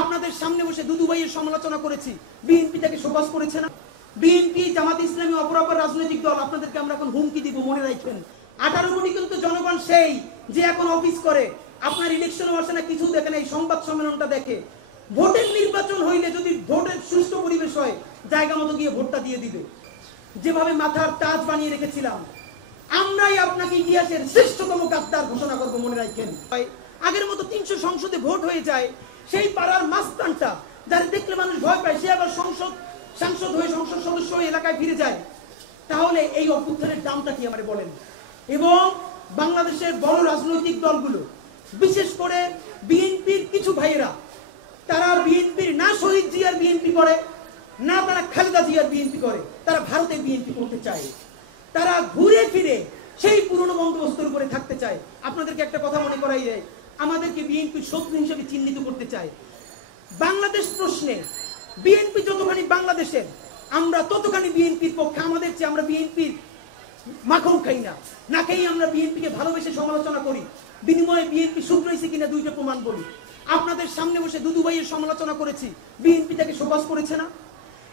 আপনাদের সামনে বসে দুদু ভাইয়ের সমালোচনা করেছি, বিএনপি তাকে শোকজ করেছে না। বিএনপি জামাত ইসলামী অপরাপর রাজনৈতিক দল, আপনাদেরকে আমরা এখন হুমকি দিব, মনে রাখবেন 18 কোটি কিন্তু জনগণ সেই যে এখন অফিস করে, আপনার ইলেকশন হচ্ছে না, কিছু দেখেন, এই সংবাদ সম্মেলনটা দেখে। ভোটের নির্বাচন হইলে যদি ভোটের সুষ্ঠু পরিবেশ হয়, জায়গা মতো গিয়ে ভোটটা দিয়ে দিবে। যেভাবে মাথার তাজ বানিয়ে রেখেছিলাম, আমরাই আপনাকে ইতিহাসের শ্রেষ্ঠতম গাদ্দার ঘোষণা করব, মনে রাখবেন। আগের মতো 300 সংসদে ভোট হয়ে যায়, সেই পাড়ার মাস্তানটা যারা দেখলে মানুষ ভয় পায়, সে আবার সাংসদ হয়ে, সংসদ সদস্য হয়ে এলাকায় ফিরে যায়। তাহলে এই অভ্যুত্থানের দামটা কি আমারে বলেন। এবং বাংলাদেশের বড় রাজনৈতিক দলগুলো, বিশেষ করে বিএনপির কিছু ভাইয়েরা, তারা বিএনপির না শহীদ জিয়ার বিএনপি করে, না তারা খালেদা জিয়ার বিএনপি করে, তারা ভারতের বিএনপি করতে চায়। তারা ঘুরে ফিরে সেই পুরনো বন্দোবস্তের উপরে থাকতে চায়। আপনাদেরকে একটা কথা মনে করাই যায়, আমাদেরকে বিএনপি শত্রু হিসেবে চিহ্নিত করতে চায়। বাংলাদেশ প্রশ্নে বিএনপি যতখানি বাংলাদেশের, আমরা ততখানি বিএনপির পক্ষে। আমাদের চেয়ে আমরা বিএনপির মাখন খাই না, না খেয়ে আমরা বিএনপিকে ভালোবেসে সমালোচনা করি। বিনিময়ে বিএনপি সূত্র হয়েছে কিনা দুইটা প্রমাণ বলি। আপনাদের সামনে বসে দুদু ভাইয়ের সমালোচনা করেছি, বিএনপি তাকে শোকজ করেছে না।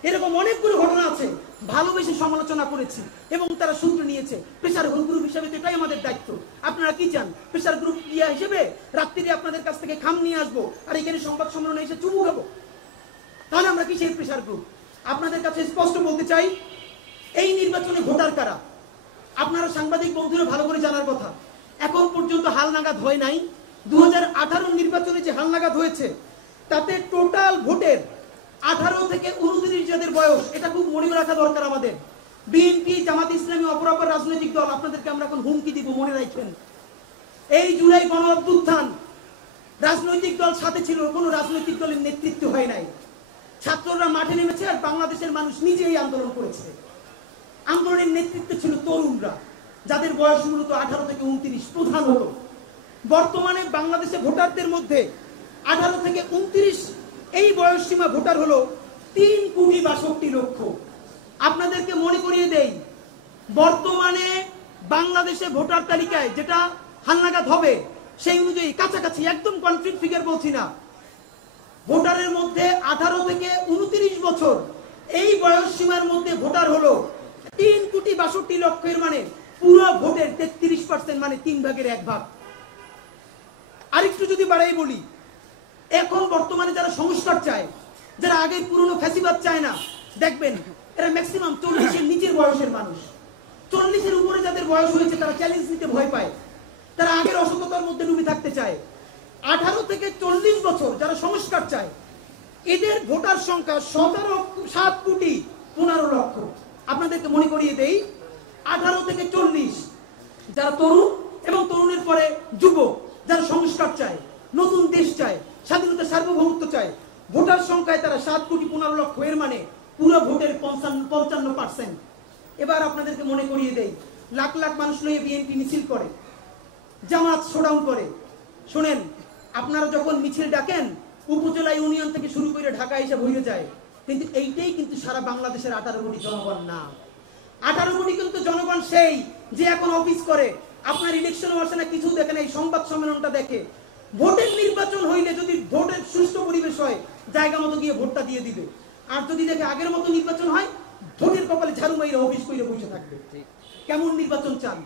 এরকম অনেকগুলো ঘটনা আছে, ভালোবেসে সমালোচনা করেছি এবং তারা সূত্র নিয়েছে। প্রেসার গ্রুপ হিসেবে তো এটাই আমাদের দায়িত্ব। আপনারা কি চান, প্রেসার গ্রুপ ইয়া হিসেবে রাত্রিরে আপনাদের কাছ থেকে খাম নিয়ে আসবো আর এখানে সংবাদ সম্মেলনে এসে চুমু খাবো? তাহলে আমরা কি সেই প্রেসার গ্রুপ? আপনাদের কাছে স্পষ্ট বলতে চাই, এই নির্বাচনে ভোটার কারা, আপনারা সাংবাদিক বন্ধুরা ভালো করে জানার কথা। এখন পর্যন্ত হালনাগাদ হয় নাই। 2018 নির্বাচনে যে হালনাগাদ হয়েছে, তাতে টোটাল ভোটের 18 থেকে 29 যাদের বয়স, এটা খুব মনে রাখা দরকার আমাদের। বিএনপি জামাত ইসলামী অপরাপর রাজনৈতিক দল, আপনাদেরকে আমরা এখন হুমকি দিব, মনে রাখবেন। এই জুলাই গণ অভ্যুত্থান রাজনৈতিক দল সাথে ছিল, কোনো রাজনৈতিক দলের নেতৃত্ব হয় নাই। ছাত্ররা মাঠে নেমেছে আর বাংলাদেশের মানুষ নিজেই আন্দোলন করেছে। আন্দোলনের নেতৃত্বে ছিল তরুণরা, যাদের বয়স মূলত 18 থেকে 29 প্রধানত। বর্তমানে বাংলাদেশে ভোটারদের মধ্যে 18 থেকে 29 এই বয়স সীমা ভোটার হলো 3,62,00,000। আপনাদেরকে মনে করিয়ে দেই, বর্তমানে বাংলাদেশে ভোটার তালিকায় যেটা হালনাগাদ হবে, সেই অনুযায়ী কাছাকাছি, একদম কনফিট ফিগার বলছি না, ভোটারের মধ্যে 18 থেকে 29 বছর এই বয়স সীমার মধ্যে ভোটার হলো 3,62,00,000, মানে পুরো ভোটের 33%, মানে 3 ভাগের 1 ভাগ। আরেকটু যদি বাড়াই বলি, এখন বর্তমানে যারা সংস্কার চায়, যারা আগে পুরনো ফ্যাসিবাদ চায় না, দেখবেন এরা ম্যাক্সিমাম 40-এর নিচের বয়সের মানুষ। 40-এর উপরে যাদের বয়স হয়েছে, তারা চ্যালেঞ্জ নিতে ভয় পায়, তারা আগের অসততার মধ্যে ডুবে থাকতে চায়। 18 থেকে 40 বছর যারা সংস্কার চায়, এদের ভোটার সংখ্যা 7,15,00,000। আপনাদেরকে মনে করিয়ে দেই, 18 থেকে 40 যারা তরুণ এবং তরুণের পরে যুবক, যারা সংস্কার চায়, নতুন দেশ চায়, স্বাধীনতা সার্বভৌমত্ব চায়, ভোটার সংখ্যায় তারা 7,15,00,000, এর মানে পুরো ভোটের 55%। এবার আপনাদেরকে মনে করিয়ে দেই, লাখ লাখ মানুষ নিয়ে বিএনপি মিছিল করে, জামাত শোডাউন করে। শোনেন, আপনারা যখন মিছিল ডাকেন, উপজেলা ইউনিয়ন থেকে শুরু করে ঢাকা এসে ভরে যায়, কিন্তু এইটাই কিন্তু সারা বাংলাদেশের 18 কোটি জনগণ না। 18 কোটি কিন্তু জনগণ সেই যে এখন অফিস করে, আপনার ইলেকশন হচ্ছে না, কিছু দেখেন, এই সংবাদ সম্মেলনটা দেখে। ভোটের নির্বাচন হইলে যদি ভোটের সুষ্ঠু পরিবেশ হয়, জায়গা মতো গিয়ে ভোটটা দিয়ে দিবে। আর যদি দেখে আগের মতো নির্বাচন হয়, ভোটের কপালে ঝাড়ু মাইরা অফিস করে বসে থাকবে। কেমন নির্বাচন চান?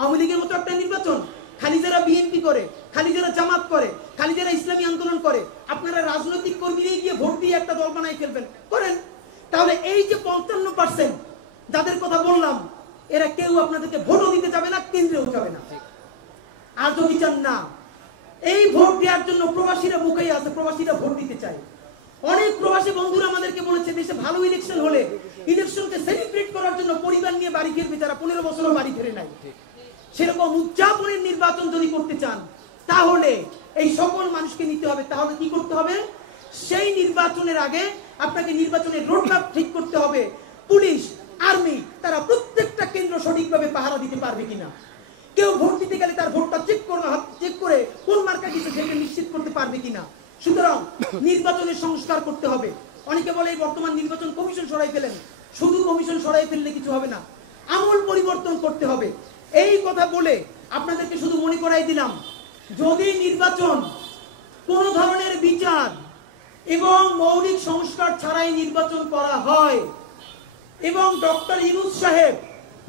আওয়ামী লীগের মতো একটা নির্বাচন? খালি যারা বিএনপি করে, খালি যারা জামাত করে, খালি যারা ইসলামী আন্দোলন করে, আপনারা রাজনৈতিক কর্মীরাই গিয়ে ভোট দিয়ে একটা দল বানাই ফেলবেন? করেন। তাহলে এই যে 55% যাদের কথা বললাম, এরা কেউ আপনাদেরকে ভোটও দিতে যাবে না, কেন্দ্রেও যাবে না। আর যদি চান না, এই ভোট দেওয়ার জন্য প্রবাসীরা মুখেই আছে, প্রবাসীরা ভোট দিতে চায়। অনেক প্রবাসী বন্ধুরা আমাদেরকে বলেছে, দেশে ভালো ইলেকশন হলে ইলেকশনকে সেলিব্রেট করার জন্য পরিবার নিয়ে বাড়ি ফিরবে, যারা 15 বছরও বাড়ি ফেরে নাই। সেরকম উদযাপনের নির্বাচন যদি করতে চান, তাহলে এই সকল মানুষকে নিতে হবে। তাহলে কি করতে হবে? সেই নির্বাচনের আগে আপনাকে নির্বাচনের রোডম্যাপ ঠিক করতে হবে। পুলিশ, আর্মি, তারা প্রত্যেকটা কেন্দ্র সঠিকভাবে পাহারা দিতে পারবে কিনা। কেউ ভোট দিতে গেলে তার ভোটটা চেক করে কোন মার্কা দিচ্ছে সেটা নিশ্চিত করতে পারবে কিনা। সুতরাং নির্বাচনের সংস্কার করতে হবে। অনেকে বলে বর্তমান নির্বাচন কমিশন সরাই ফেলেন। শুধু কমিশন সরাই ফেললে কিছু হবে না, আমূল পরিবর্তন করতে হবে। এই কথা বলে আপনাদেরকে শুধু মনে করাই দিলাম, যদি নির্বাচন কোন ধরনের বিচার, এবং মৌলিক সংস্কার ছাড়াই নির্বাচন করা হয় এবং ডক্টর ইউনূস সাহেব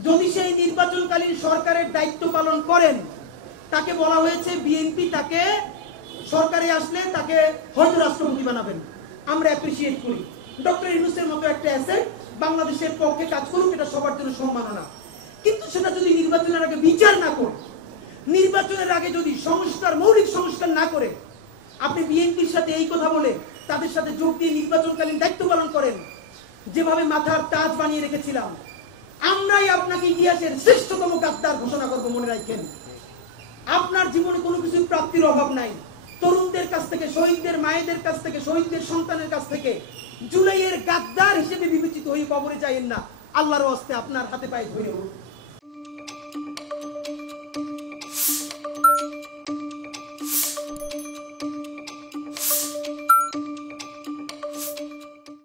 যদি সেই নির্বাচনকালীন সরকারের দায়িত্ব পালন করেন, তাকে বলা হয়েছে বিএনপি তাকে সরকারে আসলে তাকে হয়তো রাষ্ট্রপতি বানাবেন। আমরা অ্যাপ্রিসিয়েট করি ডক্টর ইউনূসের মতো একটা অ্যাসেট বাংলাদেশের পক্ষে কাজ করুক, এটা সবার জন্য সম্মাননা। কিন্তু সেটা যদি নির্বাচনের আগে বিচার না করে, নির্বাচনের আগে যদি সংস্কার মৌলিক সংস্কার না করে আপনি বিএনপির সাথে এই কথা বলে তাদের সাথে যোগ দিয়ে নির্বাচনকালীন দায়িত্ব পালন করেন, যেভাবে মাথার তাজ বানিয়ে রেখেছিলাম, আমরাই আপনাকে ইতিহাসের শ্রেষ্ঠতম গাদ্দার ঘোষণা করব। মনে রাখেন, আপনার জীবনে কোনো কিছুর প্রাপ্তির অভাব নাই। তরুণদের কাছ থেকে, শহীদদের মায়েদের কাছ থেকে, শহীদদের সন্তানের কাছ থেকে জুলাইয়ের গাদ্দার হিসেবে বিবেচিত হয়ে কবরে যাইয়েন না। আল্লাহর ওয়াস্তে আপনার হাতে পায়ে ধরে